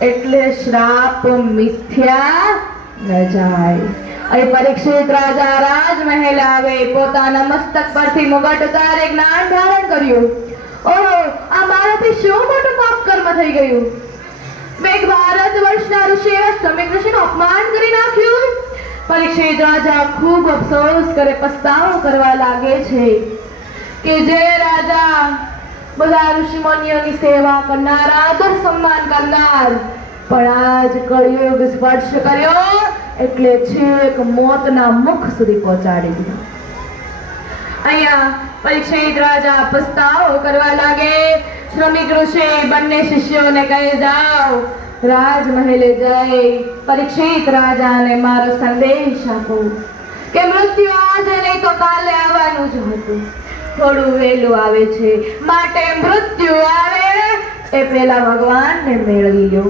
એટલે શ્રાપ મિથ્યા ન જાય. અહીં પરીક્ષિત રાજા રાજમહેલ આવે, પોતાના મસ્તક પરથી મુગટ ઉતારી જ્ઞાન ધારણ કર્યું. ઓહો, આ મારાથી શું મોટું પાપ કર્મ થઈ ગયું! મેં ભારત વર્ષના ઋષિ એવા સમ્યક ઋષિનું અપમાન કરી નાખ્યું. પરીક્ષિત રાજા ખૂબ અફસોસ કરે, પસ્તાવો કરવા લાગે છે કે જે રાજા બધા ઋષિ મુનિઓની સેવા કરનાર, આદર સન્માન કરનાર, પણ આજ કળિયુગ સ્પર્શ કર્યો એટલે છેક મોતના મુખ સુધી પહોંચાડી દીધો. અહીંયા પરીક્ષિત રાજા પસ્તાવો કરવા લાગે. શ્રમિક ઋષિ બંને શિષ્યોને કહે, જાઓ રાજમહેલે જઈ પરીક્ષિત રાજાને મારો સંદેશ આપો કે મૃત્યુ આજે નહીં તો કાલે આવવાનું જ હતું. થોડું વહેલું આવે છે, માટે મૃત્યુ આવે એ પહેલા ભગવાનને મેળવી લો.